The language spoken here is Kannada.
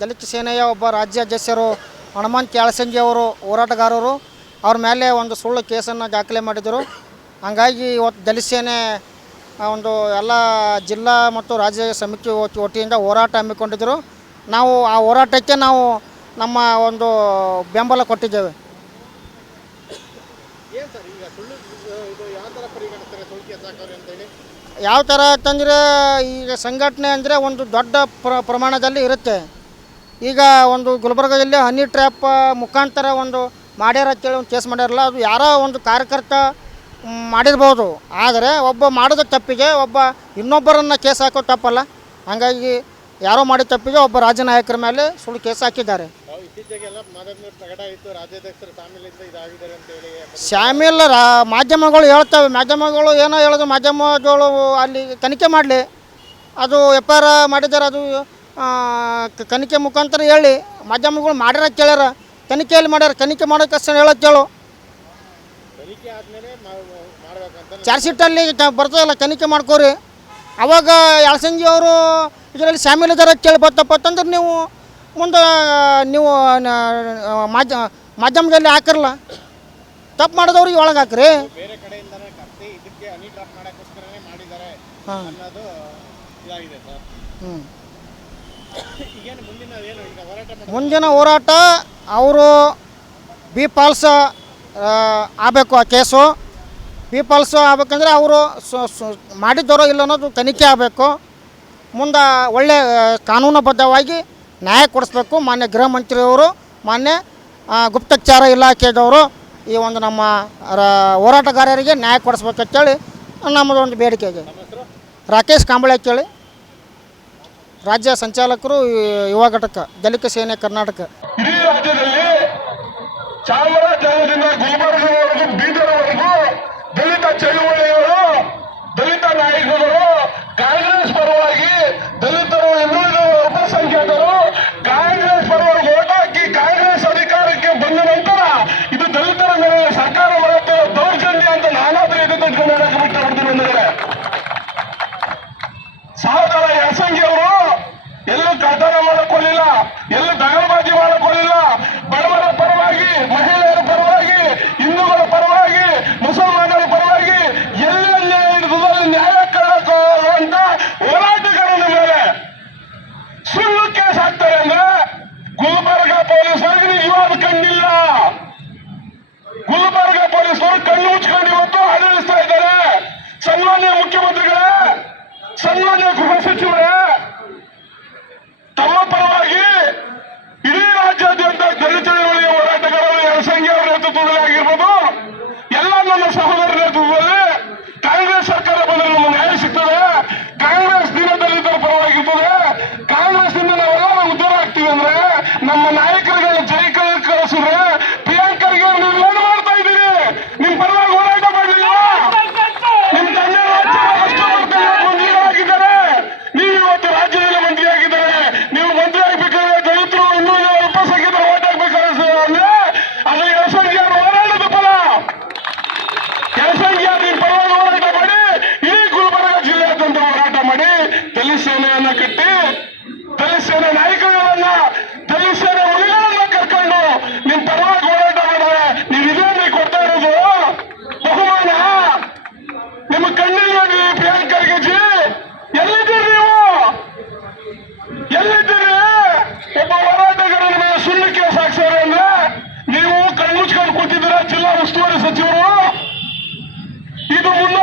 ದಲಿತ ಸೇನೆಯ ಒಬ್ಬ ರಾಜ್ಯ ಅಧ್ಯಕ್ಷರು ಹನುಮಾನ್ ಕ್ಯಾಳಸಂಜಿ ಅವರು ಹೋರಾಟಗಾರರು ಅವ್ರ ಮೇಲೆ ಒಂದು ಸುಳ್ಳು ಕೇಸನ್ನು ದಾಖಲೆ ಮಾಡಿದರು. ಹಂಗಾಗಿ ಇವತ್ತು ದಲಿತ ಸೇನೆ ಒಂದು ಎಲ್ಲ ಜಿಲ್ಲಾ ಮತ್ತು ರಾಜ್ಯ ಸಮಿತಿ ಒಟ್ಟಿಯಿಂದ ವತಿಯಿಂದ ಹೋರಾಟ ಹಮ್ಮಿಕೊಂಡಿದ್ದರು ನಾವು ಆ ಹೋರಾಟಕ್ಕೆ ನಾವು ನಮ್ಮ ಒಂದು ಬೆಂಬಲ ಕೊಟ್ಟಿದ್ದೇವೆ. ಯಾವ ಥರ ಅಂತಂದರೆ ಈಗ ಸಂಘಟನೆ ಅಂದರೆ ಒಂದು ದೊಡ್ಡ ಪ್ರ ಪ್ರಮಾಣದಲ್ಲಿ ಇರುತ್ತೆ. ಈಗ ಒಂದು ಗುಲ್ಬರ್ಗದಲ್ಲಿ ಹನಿ ಟ್ರ್ಯಾಪ್ ಮುಖಾಂತರ ಒಂದು ಮಾಡ್ಯಾರ ಅಂತೇಳಿ ಒಂದು ಕೇಸ್ ಮಾಡ್ಯಾರಲ್ಲ ಅದು ಯಾರೋ ಒಂದು ಕಾರ್ಯಕರ್ತ ಮಾಡಿರ್ಬೋದು. ಆದರೆ ಒಬ್ಬ ಮಾಡಿದ ತಪ್ಪಿಗೆ ಒಬ್ಬ ಇನ್ನೊಬ್ಬರನ್ನು ಕೇಸ್ ಹಾಕೋ ತಪ್ಪಲ್ಲ. ಹಾಗಾಗಿ ಯಾರೋ ಮಾಡಿದ ತಪ್ಪಿಗೆ ಒಬ್ಬ ರಾಜ್ಯ ನಾಯಕರ ಮೇಲೆ ಸುಳ್ಳು ಕೇಸ್ ಹಾಕಿದ್ದಾರೆ. ಶಾಮಿಲ್ ರಾ ಮಾಧ್ಯಮಗಳು ಹೇಳ್ತವೆ. ಮಾಧ್ಯಮಗಳು ಏನೋ ಹೇಳೋದು ಮಾಧ್ಯಮಗಳು ಅಲ್ಲಿ ತನಿಖೆ ಮಾಡಲಿ. ಅದು ಎಫ್ ಐ ಆರ್ ಮಾಡಿದ್ದಾರೆ ಅದು ಆ, ಕ- ಮುಖಾಂತರ ಹೇಳಿ ಮಾಧ್ಯಮಗಳು ಮಾಡ್ಯಾರ ಕೇಳ್ಯಾರ ತನಿಖೆಯಲ್ಲಿ ಮಾಡ್ಯಾರ ತನಿಖೆ ಮಾಡೋಕೆ ಅಷ್ಟು ಹೇಳೋಕೆ ಕೇಳು. ಚಾರ್ಜ್ ಶೀಟಲ್ಲಿ ಬರ್ತದಲ್ಲ ತನಿಖೆ ಮಾಡ್ಕೋರಿ. ಅವಾಗ ಯಾಳಸಂಜಿ ಅವರು ಇದರಲ್ಲಿ ಶಾಮಿಲ್ ಇದ್ದಾರೆ ಕೇಳಿ ಬರ್ತಪ್ಪ ಅಂತಂದ್ರೆ ನೀವು ಮುಂದೆ ನೀವು ಮಾಧ್ಯ ಮಾಧ್ಯಮದಲ್ಲಿ ಹಾಕಿರಲ್ಲ. ತಪ್ಪು ಮಾಡಿದವ್ರಿಗೆ ಒಳಗೆ ಹಾಕ್ರಿ. ಹಾಂ. ಹ್ಞೂ ಮುಂದಿನ ಹೋರಾಟ ಅವರು ಬಿ ಪಾಲ್ಸ ಆಗಬೇಕು ಆ ಕೇಸು. ಬಿ ಪಾಲ್ಸ್ ಆಗಬೇಕಂದ್ರೆ ಅವರು ಮಾಡಿದ್ದರೋ ಇಲ್ಲ ಅನ್ನೋದು ತನಿಖೆ ಆಗಬೇಕು. ಮುಂದೆ ಒಳ್ಳೆ ಕಾನೂನುಬದ್ಧವಾಗಿ ನ್ಯಾಯ ಕೊಡಿಸ್ಬೇಕು ಮಾನ್ಯ ಗೃಹ ಮಂತ್ರಿಯವರು, ಮಾನ್ಯ ಗುಪ್ತಚಾರ ಇಲಾಖೆದವರು ಈ ಒಂದು ನಮ್ಮ ಹೋರಾಟಗಾರರಿಗೆ ನ್ಯಾಯ ಕೊಡಿಸ್ಬೇಕಂತೇಳಿ ನಮ್ಮದೊಂದು ಬೇಡಿಕೆ ಇದೆ ನಮ್ಮ ಹೆಸರು ರಾಕೇಶ್ ಕಾಂಬಳೆ ಅಂತೇಳಿ ರಾಜ್ಯ ಸಂಚಾಲಕರು ಯುವ ಘಟಕ ದಲಿತ ಸೇನೆ ಕರ್ನಾಟಕ. ಇಡೀ ರಾಜ್ಯದಲ್ಲಿ ಚಾಮರಾಜನಗರದಿಂದ ಗುಲ್ಬರ್ಗವರೆಗೂ ಬೀದರ್ವರೆಗೂ ದಲಿತ ಚಳುವಳಿಯವರು আমাদের গৃহসচিবের ಸಚಿವರು ಇದು ಮುನ್ನ